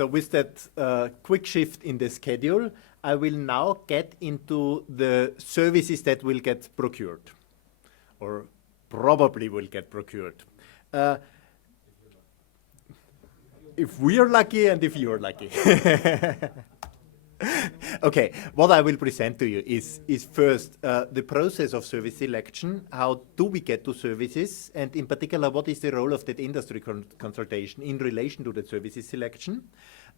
So with that quick shift in the schedule, I will now get into the services that will get procured, or probably will get procured. If we are lucky and if you are lucky. Okay, what I will present to you is first the process of service selection. How do we get to services? And in particular, what is the role of that industry consultation in relation to the services selection?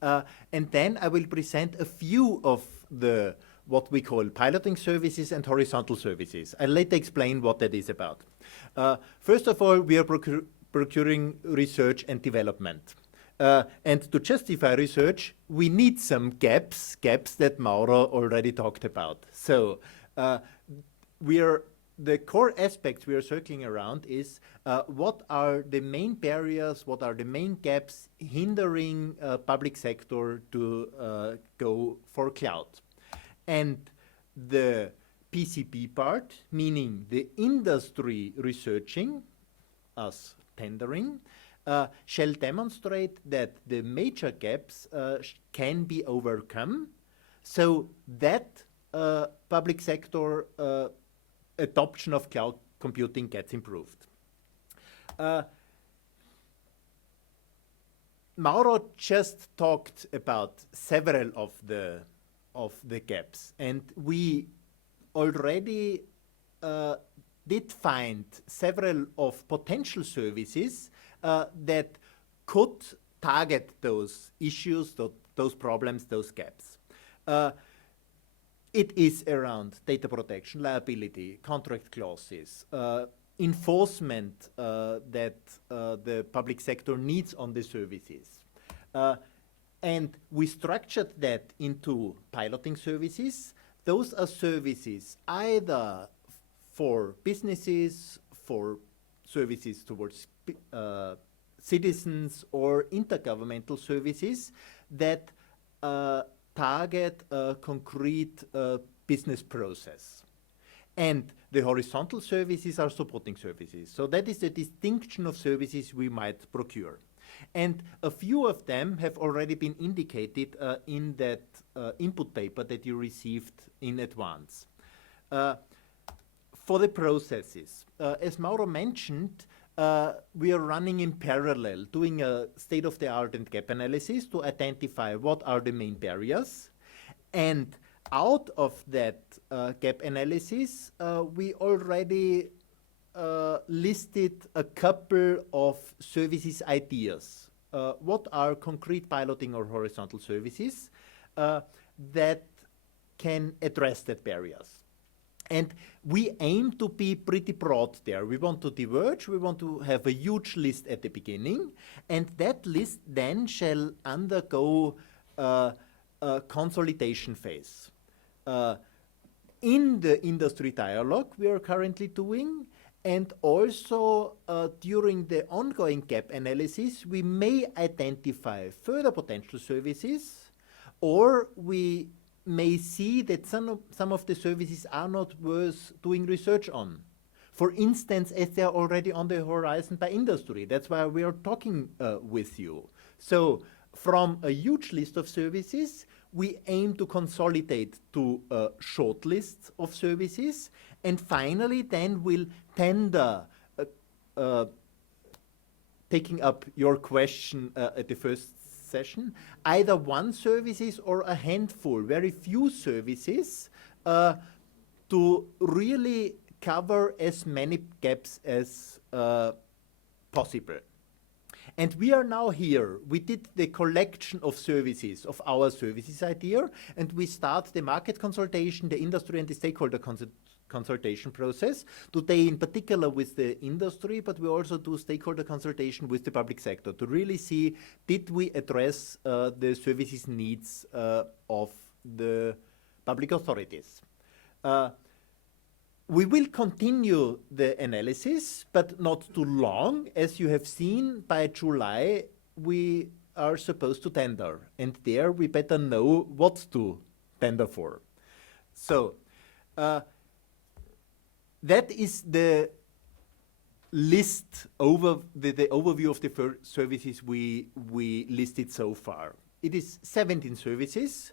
And then I will present a few of the what we call piloting services and horizontal services. I'll later explain what that is about. First of all, we are procuring research and development. And to justify research, we need some gaps that Mauro already talked about. So the core aspects we are circling around is what are the main barriers, what are the main gaps hindering public sector to go for cloud. And the PCP part, meaning the industry researching, us tendering, shall demonstrate that the major gaps can be overcome so that public sector adoption of cloud computing gets improved. Mauro just talked about several of the gaps, and we already did find several of potential services that could target those issues, those problems, those gaps. It is around data protection, liability, contract clauses, enforcement that the public sector needs on the services. And we structured that into piloting services. Those are services either for businesses, for services towards citizens, or intergovernmental services that target a concrete business process. And the horizontal services are supporting services. So that is the distinction of services we might procure. And a few of them have already been indicated in that input paper that you received in advance. For the processes, as Mauro mentioned, we are running in parallel, doing a state-of-the-art and gap analysis to identify what are the main barriers. And out of that gap analysis, we already listed a couple of services ideas. What are concrete piloting or horizontal services that can address that barriers? And we aim to be pretty broad there. We want to diverge. We want to have a huge list at the beginning. And that list then shall undergo a consolidation phase. In the industry dialogue we are currently doing, and also during the ongoing gap analysis, we may identify further potential services, or we may see that some of the services are not worth doing research on. For instance, as they are already on the horizon by industry. That's why we are talking with you. So from a huge list of services, we aim to consolidate to a short list of services, and finally then we'll tender, taking up your question at the first session, either one services or a handful, very few services, to really cover as many gaps as possible. And we are now here. We did the collection of services, of our services idea, and we start the market consultation, the industry and the stakeholder consultation process, today in particular with the industry, but we also do stakeholder consultation with the public sector to really see, did we address the services needs of the public authorities. We will continue the analysis, but not too long. As you have seen, by July, we are supposed to tender. And there we better know what to tender for. So that is the list over the overview of the services we listed so far. it is 17 services.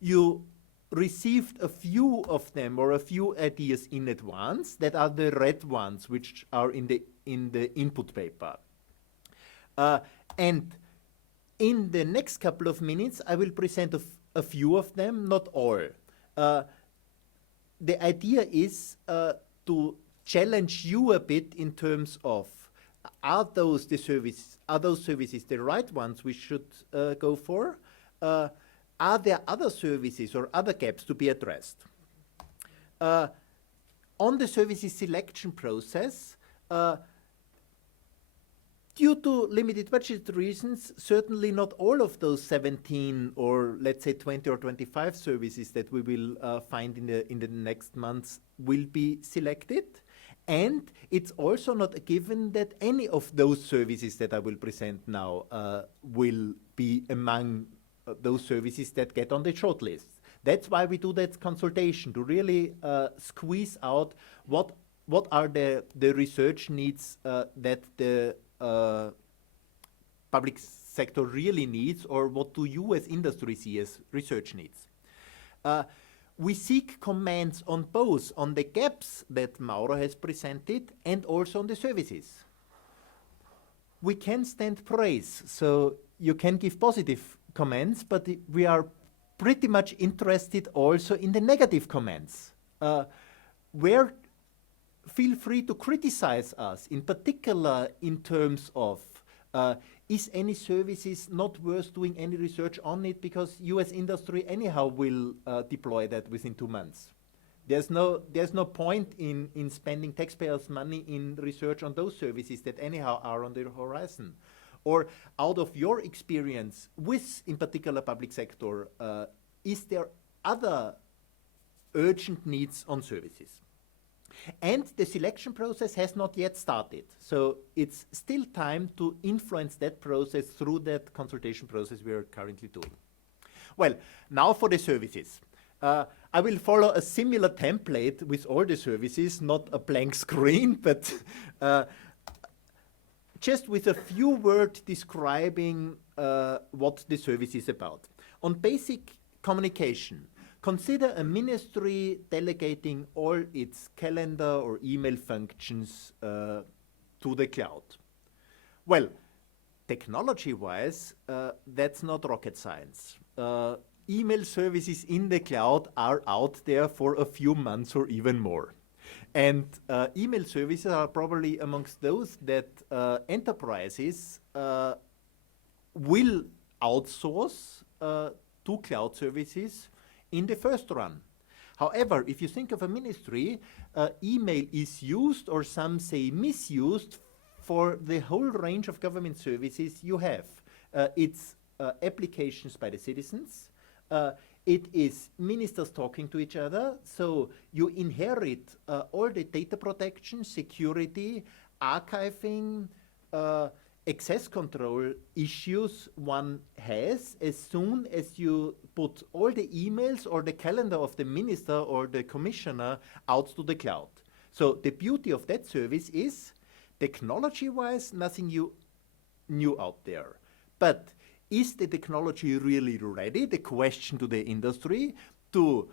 You received a few of them or a few ideas in advance. That are the red ones, which are in the input paper. And in the next couple of minutes, I will present a few of them, not all. The idea is to challenge you a bit in terms of, are those services the right ones we should go for? Are there other services or other gaps to be addressed? On the services selection process, due to limited budget reasons, certainly not all of those 17 or let's say 20 or 25 services that we will find in the next months will be selected. And it's also not a given that any of those services that I will present now will be among those services that get on the shortlist. That's why we do that consultation, to really squeeze out what are the research needs that the public sector really needs, or what do you as industry see as research needs. We seek comments on both, on the gaps that Mauro has presented and also on the services. We can stand praise, so you can give positive comments, but we are pretty much interested also in the negative comments. Where feel free to criticize us, in particular in terms of is any services not worth doing any research on it, because you as industry anyhow will deploy that within 2 months. There's no point in spending taxpayers' money in research on those services that anyhow are on the horizon. Or out of your experience with, in particular, public sector, is there other urgent needs on services? And the selection process has not yet started. So it's still time to influence that process through that consultation process we are currently doing. Well, now for the services. I will follow a similar template with all the services, not a blank screen, but just with a few words describing what the service is about. On basic communication, consider a ministry delegating all its calendar or email functions to the cloud. Well, technology-wise, that's not rocket science. Email services in the cloud are out there for a few months or even more. And email services are probably amongst those that enterprises will outsource to cloud services in the first run. However, if you think of a ministry, email is used, or some say misused, for the whole range of government services you have. It's applications by the citizens. It is ministers talking to each other. So you inherit all the data protection, security, archiving, access control issues one has as soon as you put all the emails or the calendar of the minister or the commissioner out to the cloud. So the beauty of that service is, technology-wise, nothing new out there. But is the technology really ready? The question to the industry to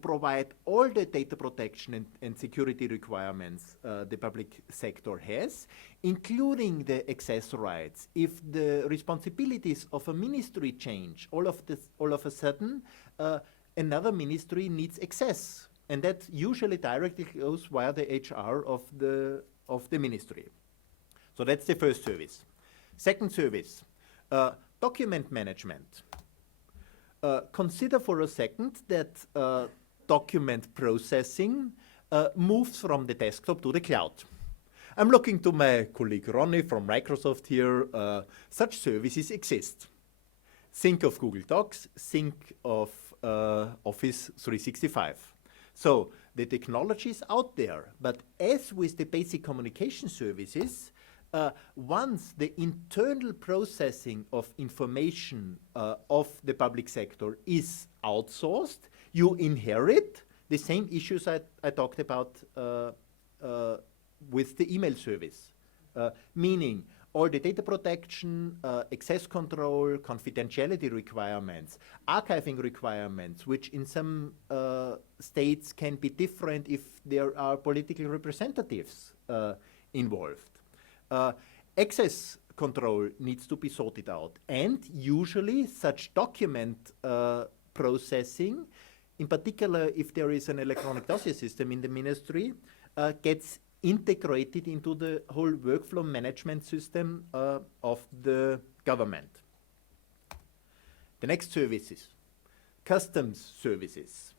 provide all the data protection and security requirements the public sector has, including the access rights. If the responsibilities of a ministry change, all of a sudden, another ministry needs access, and that usually directly goes via the HR of the ministry. So that's the first service. Second service, document management. Consider for a second that document processing moves from the desktop to the cloud. I'm looking to my colleague Ronnie from Microsoft here. Such services exist. Think of Google Docs, think of Office 365. So the technology is out there, but as with the basic communication services, once the internal processing of information of the public sector is outsourced, you inherit the same issues I talked about with the email service. Meaning, all the data protection, access control, confidentiality requirements, archiving requirements, which in some states can be different if there are political representatives involved. Access control needs to be sorted out, and usually such document processing, in particular if there is an electronic dossier system in the ministry, gets integrated into the whole workflow management system of the government. The next services, customs services.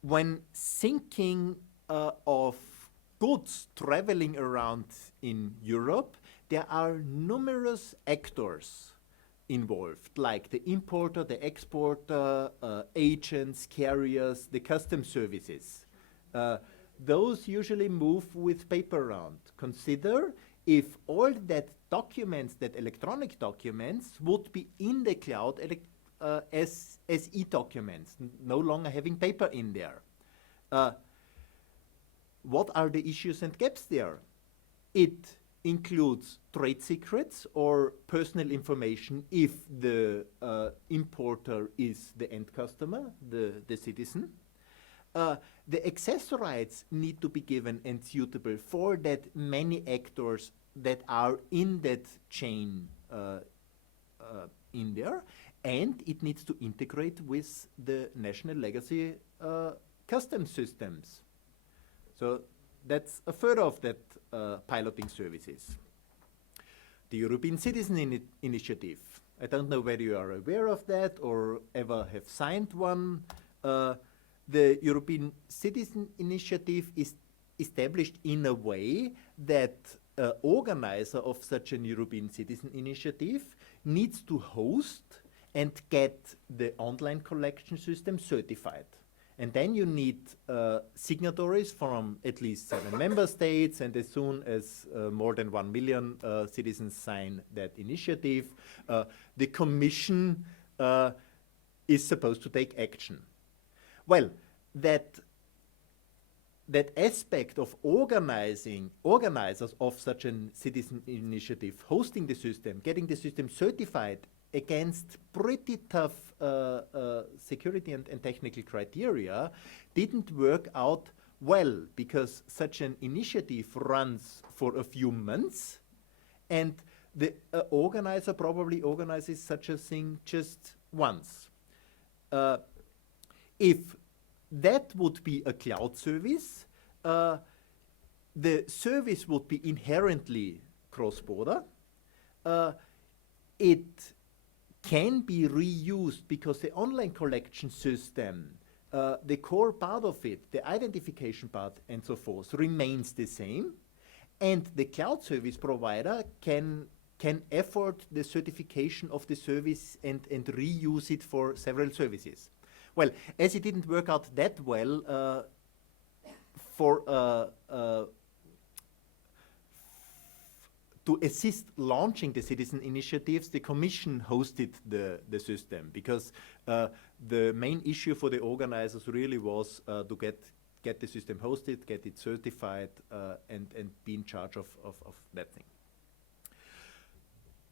When thinking of goods traveling around in Europe, there are numerous actors involved, like the importer, the exporter, agents, carriers, the customs services. Those usually move with paper around. Consider if all that documents, that electronic documents, would be in the cloud as e-documents, no longer having paper in there. What are the issues and gaps there? It includes trade secrets or personal information if the importer is the end customer, the citizen. The access rights need to be given and suitable for that many actors that are in that chain in there, and it needs to integrate with the national legacy customs systems. So that's a further of that piloting services. The European Citizen Initiative. I don't know whether you are aware of that or ever have signed one. The European Citizen Initiative is established in a way that an organizer of such an European Citizen Initiative needs to host and get the online collection system certified. And then you need signatories from at least 7 member states, and as soon as more than 1 million citizens sign that initiative, the Commission is supposed to take action. Well, that aspect of organizers of such a citizen initiative, hosting the system, getting the system certified against pretty tough security and technical criteria, didn't work out well, because such an initiative runs for a few months, and the organizer probably organizes such a thing just once. If that would be a cloud service, the service would be inherently cross-border. It can be reused because the online collection system, the core part of it, the identification part and so forth, remains the same, and the cloud service provider can afford the certification of the service and reuse it for several services. Well, as it didn't work out that well to assist launching the citizen initiatives, the Commission hosted the system, because the main issue for the organizers really was to get the system hosted, get it certified, and be in charge of that thing.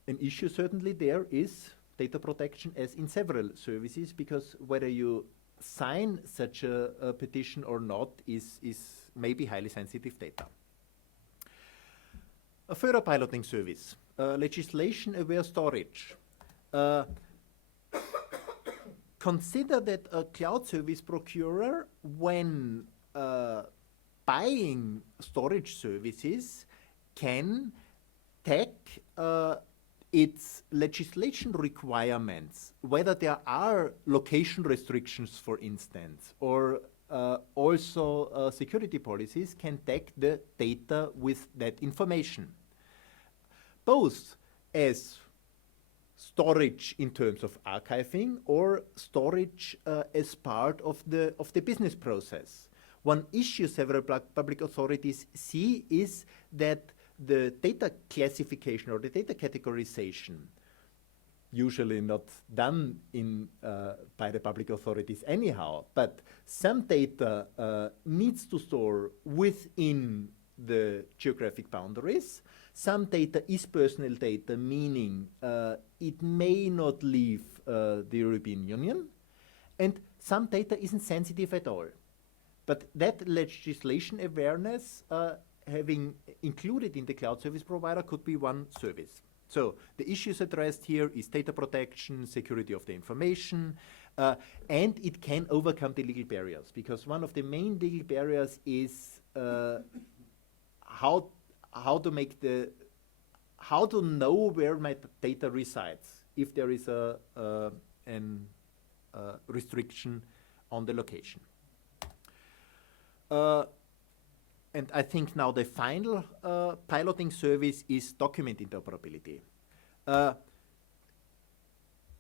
An issue certainly there is data protection, as in several services, because whether you sign such a petition or not is maybe highly sensitive data. A further piloting service, legislation-aware storage. Consider that a cloud service procurer, when buying storage services, can tag its legislation requirements, whether there are location restrictions, for instance, or also security policies, can tag the data with that information, both as storage in terms of archiving or storage as part of the business process. One issue several public authorities see is that the data classification or the data categorization, usually not done by the public authorities anyhow, but some data needs to store within the geographic boundaries. Some data is personal data, meaning it may not leave the European Union, and some data isn't sensitive at all. But that legislation awareness having included in the cloud service provider could be one service. So the issues addressed here is data protection, security of the information, and it can overcome the legal barriers, because one of the main legal barriers is how to know where my data resides if there is a restriction on the location. And I think now the final piloting service is document interoperability.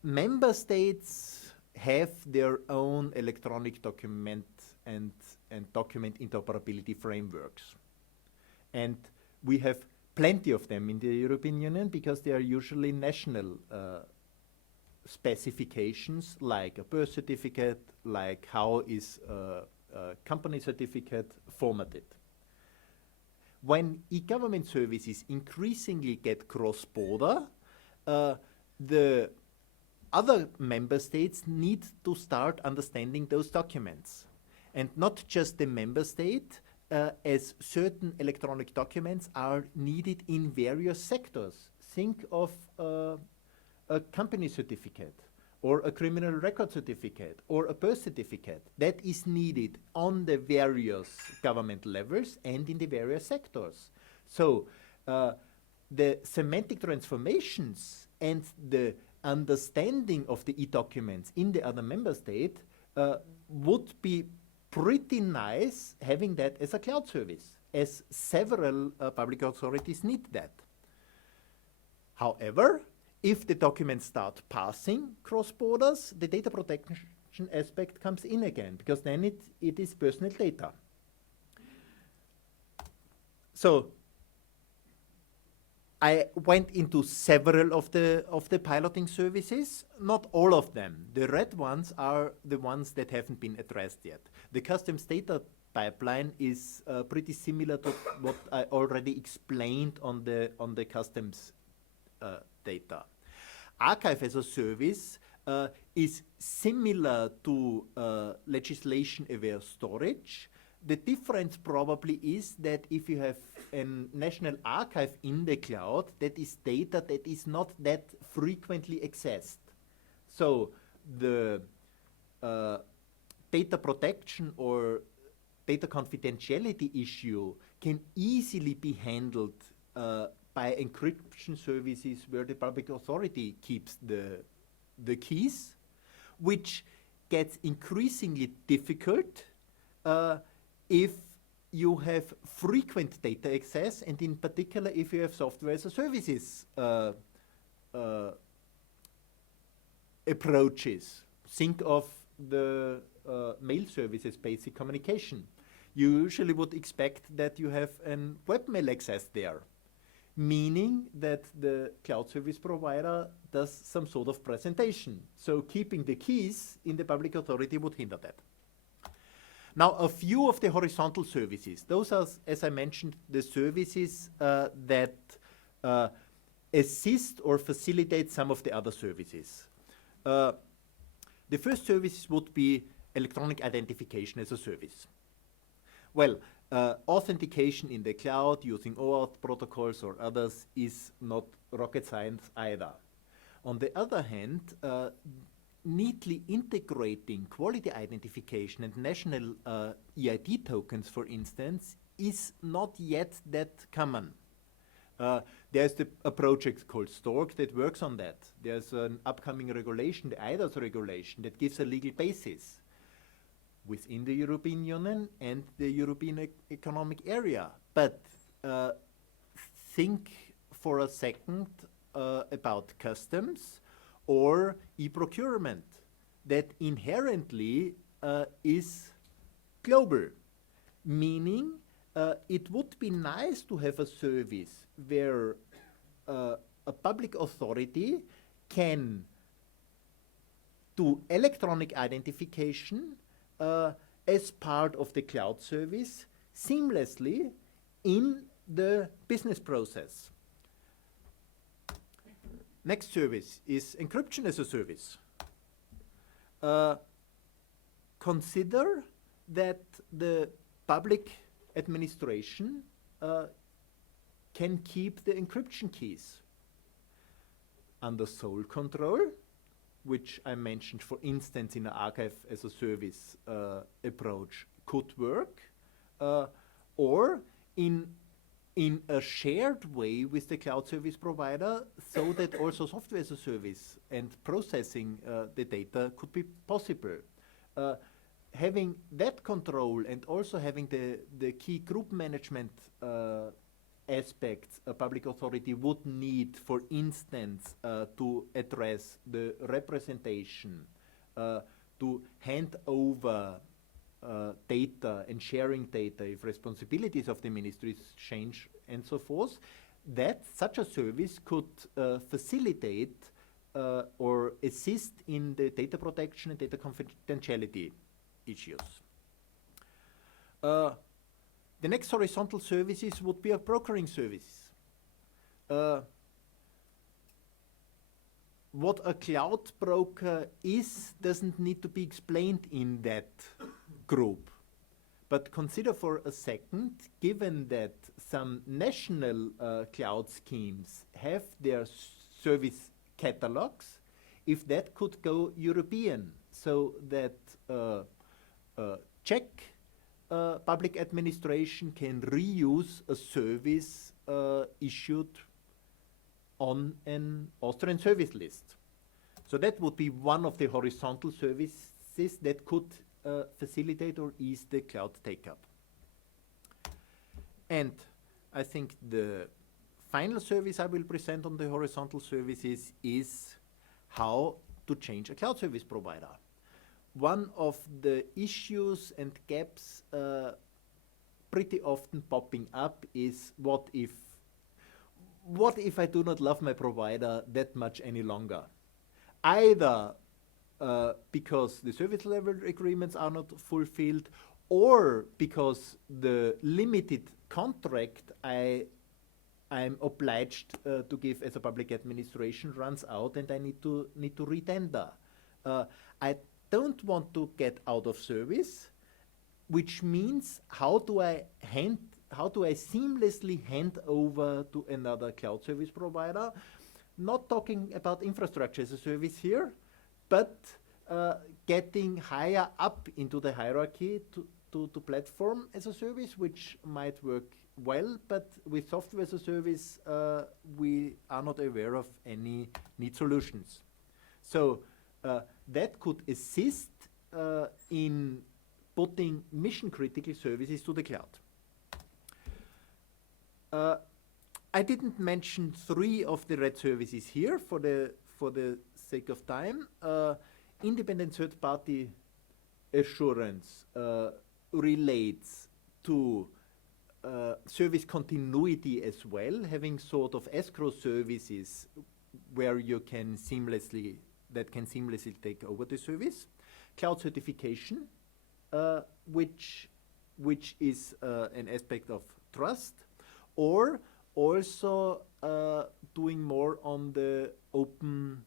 Member states have their own electronic document and document interoperability frameworks. And we have plenty of them in the European Union because they are usually national specifications, like a birth certificate, like how is a company certificate formatted. When e-government services increasingly get cross-border, the other member states need to start understanding those documents. And not just the member state, as certain electronic documents are needed in various sectors. Think of a company certificate, or a criminal record certificate, or a birth certificate that is needed on the various government levels and in the various sectors. So the semantic transformations and the understanding of the e-documents in the other member state would be pretty nice having that as a cloud service, as several public authorities need that. However, if the documents start passing cross borders, the data protection aspect comes in again, because then it is personal data. So I went into several of the piloting services, not all of them. The red ones are the ones that haven't been addressed yet. The customs data pipeline is pretty similar to what I already explained on the customs data. Archive as a service is similar to legislation-aware storage. The difference probably is that if you have a national archive in the cloud, that is data that is not that frequently accessed. So the data protection or data confidentiality issue can easily be handled by encryption services where the public authority keeps the keys, which gets increasingly difficult if you have frequent data access, and in particular if you have software as a services approaches. Think of the mail services, basic communication. You usually would expect that you have an webmail access there, meaning that the cloud service provider does some sort of presentation. So keeping the keys in the public authority would hinder that. Now, a few of the horizontal services. Those are, as I mentioned, the services that assist or facilitate some of the other services. The first service would be electronic identification as a service. Well, authentication in the cloud using OAuth protocols or others is not rocket science either. On the other hand, neatly integrating quality identification and national EID tokens, for instance, is not yet that common. There's a project called Stork that works on that. There's an upcoming regulation, the IDOS regulation, that gives a legal basis within the European Union and the European Economic Area. But think for a second about customs or e-procurement that inherently is global, meaning it would be nice to have a service where a public authority can do electronic identification as part of the cloud service seamlessly in the business process. Next service is encryption as a service. Consider that the public administration can keep the encryption keys under sole control, which I mentioned, for instance, in an archive as a service approach could work, or in a shared way with the cloud service provider, so that also software as a service and processing the data could be possible. Having that control and also having the key group management aspects a public authority would need, for instance, to address the representation, to hand over data and sharing data if responsibilities of the ministries change and so forth, that such a service could facilitate or assist in the data protection and data confidentiality issues. The next horizontal services would be a brokering service. What a cloud broker is doesn't need to be explained in that group. But consider for a second, given that some national cloud schemes have their service catalogs, if that could go European, so that Czech public administration can reuse a service issued on an Austrian service list. So that would be one of the horizontal services that could facilitate or ease the cloud take-up. And I think the final service I will present on the horizontal services is how to change a cloud service provider. One of the issues and gaps pretty often popping up is what if I do not love my provider that much any longer? Either because the service level agreements are not fulfilled, or because the limited contract I'm obliged to give as a public administration runs out and I need to retender. I don't want to get out of service, which means how do I seamlessly hand over to another cloud service provider? Not talking about infrastructure as a service here, but getting higher up into the hierarchy to platform as a service, which might work well, but with software as a service, we are not aware of any neat solutions. So that could assist in putting mission-critical services to the cloud. I didn't mention 3 of the red services here for the sake of time. Independent third-party assurance relates to service continuity as well, having sort of escrow services where you can seamlessly take over the service. Cloud certification, which is an aspect of trust, or also doing more on the open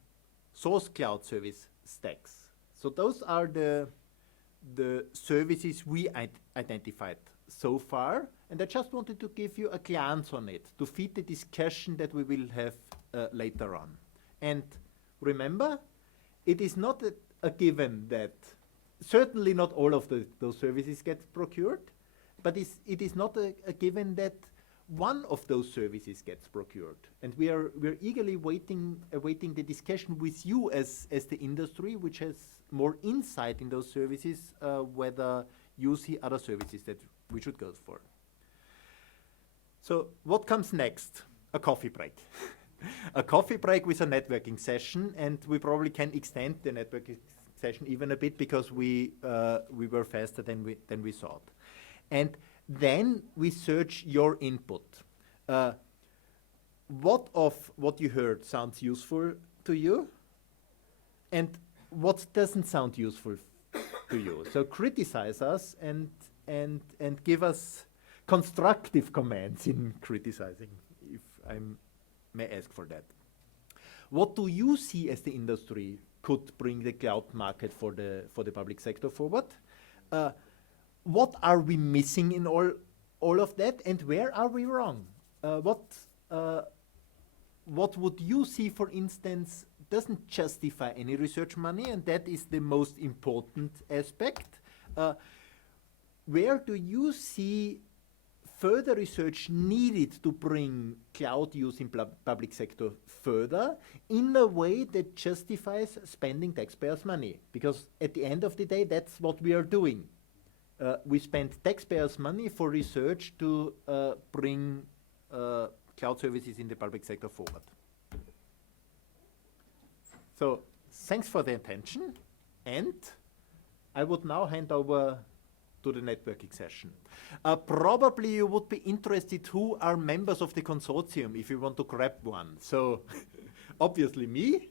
source cloud service stacks. So those are the services we identified so far, and I just wanted to give you a glance on it to feed the discussion that we will have later on. And remember, it is not a given that certainly not all of those services get procured, but it is not a given that one of those services gets procured. And we're eagerly awaiting the discussion with you as the industry, which has more insight in those services, whether you see other services that we should go for. So what comes next? A coffee break. A coffee break with a networking session, and we probably can extend the networking session even a bit because we were faster than we thought. And then we search your input. What of what you heard sounds useful to you, and what doesn't sound useful to you? So criticize us and give us constructive comments in criticizing, if I may ask for that. What do you see as the industry could bring the cloud market for the public sector forward? What are we missing in all of that, and where are we wrong? What would you see, for instance, doesn't justify any research money, and that is the most important aspect? Where do you see further research needed to bring cloud use in public sector further in a way that justifies spending taxpayers' money? Because at the end of the day, that's what we are doing. We spend taxpayers' money for research to bring cloud services in the public sector forward. So thanks for the attention, and I would now hand over to the networking session. Probably you would be interested who are members of the consortium if you want to grab one. So obviously me.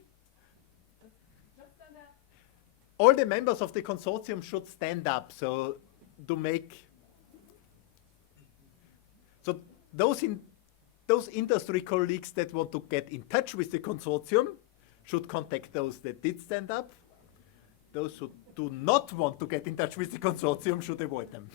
All the members of the consortium should stand up so to make, so those industry colleagues that want to get in touch with the consortium should contact those that did stand up. Those who do not want to get in touch with the consortium should avoid them.